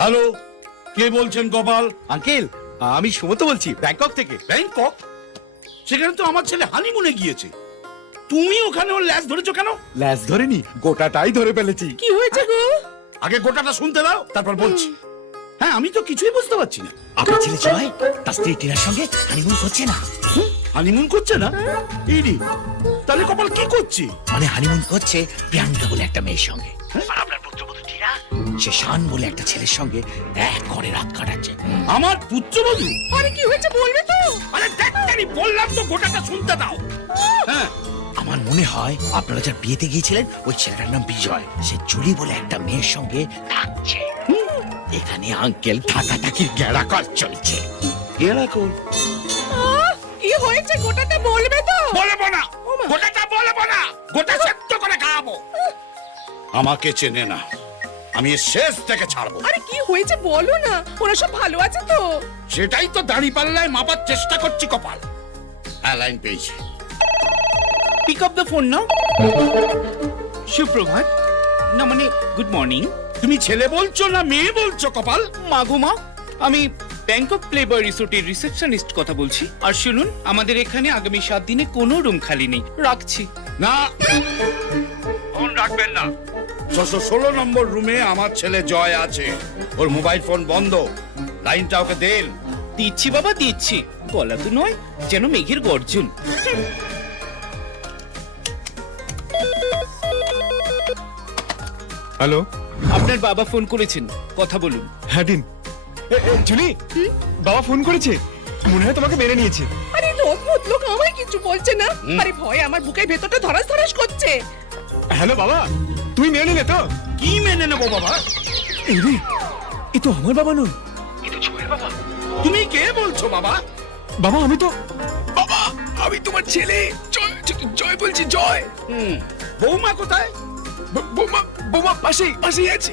Hello, কে বলছেন Gopal? Uncle, আমি সুমন্ত বলছি, ব্যাংকক থেকে। ব্যাংকক? সেখানে তো আমার ছেলে হানিমুনে গিয়েছে। তুমি ওখানে ওর ল্যাজ ধরেছো কেন? ল্যাজ ধরেনি, গোটাটাই ধরে ফেলেছি। কি হয়েছে গো? আগে গোটাটা শুনতে দাও, তারপর বলছি। হ্যাঁ, আমি তো কিছুই বুঝতে পারছি না। আপনার ছেলে জয় তার স্ত্রী টিনার সঙ্গে হানিমুন করছে না। হানিমুন করছে না? ইডি, তাহলে কপাল কি করছে? মানে হানিমুন করছে প্রিয়াঙ্কা বলে একটা মেয়ের সঙ্গে। আর আপনার পুত্রবধূ টিনা সে শান বলে একটা ছেলের সঙ্গে এক ঘরে রাত কাটাচ্ছে। আমার পুত্রবধূ? আরে কি হয়েছে বলবে তো? আরে দেখতারি, বললাম তো গোটাটা শুনতে দাও। হ্যাঁ, আমার মনে হয় আপনারা যার বিয়েতে গিয়েছিলেন ওই ছেলেটার নাম বিজয়, সে জুলি বলে একটা মেয়ের সঙ্গে থাকছে। এখানে আঙ্কেল থাকাথাকির গ্যাড়াকল চলছে। এরকম কি হয়েছে গোটাটা বলবে তো? বলবো না, গোটাটা বলবো না, গোটা সেদ্ধ করে খাওয়াবো। আমাকে চেনে না, আমি এর শেষ থেকে ছাড়বো। আরে কি হয়েছে বলো না, ওরা সব ভালো আছে তো? সেটাই তো দাড়ি পাল্লায় মাপার চেষ্টা করছি কপাল। হ্যাঁ, লাইন পেয়েছি। পিক আপ দ্য ফোন নাও। সুপ্রভাত, না মানে গুড মর্নিং। তুমি ছেলে বলছো না মেয়ে বলছো কপাল? মাগুমা, আমি ব্যাংকক প্লেবয় রিসোর্টের রিসেপশনিস্ট কথা বলছি। আর শুনুন, আমাদের এখানে আগামী 7 দিনে কোনো রুম খালি নেই। রাখছি। না, ফোন রাখবেন না। 616 নম্বর রুমে আমার ছেলে জয় আছে। ওর মোবাইল ফোন বন্ধ, লাইনটা ওকে দেন। দিচ্ছি বাবা, দিচ্ছি। গলা তো নয়, যেন মেঘের গর্জন। হ্যালো, আপনার বাবা ফোন করেছেন, কথা বলুন। হ্যাঁ দিন। জুলি, বাবা ফোন করেছে, মনে হয় তোমাকে মেরে নিয়েছে। আরে অদ্ভুত লোক, আমায় কিছু বলছে না। আরে ভয় আমার বুকের ভেতরটা ধরাস ধরাস করছে। হ্যালো বাবা, তুমি মেনে নিলে তো? কি মেনে নেবো বাবা? এই রে, এ তো আমার বাবা নয়। তুমি কে বলছো বাবা? বাবা আমি তো, বাবা আমি তোমার ছেলে জয়। জয় বলছি, জয়। বৌমা কোথায়? বৌমা পাশেই আছে।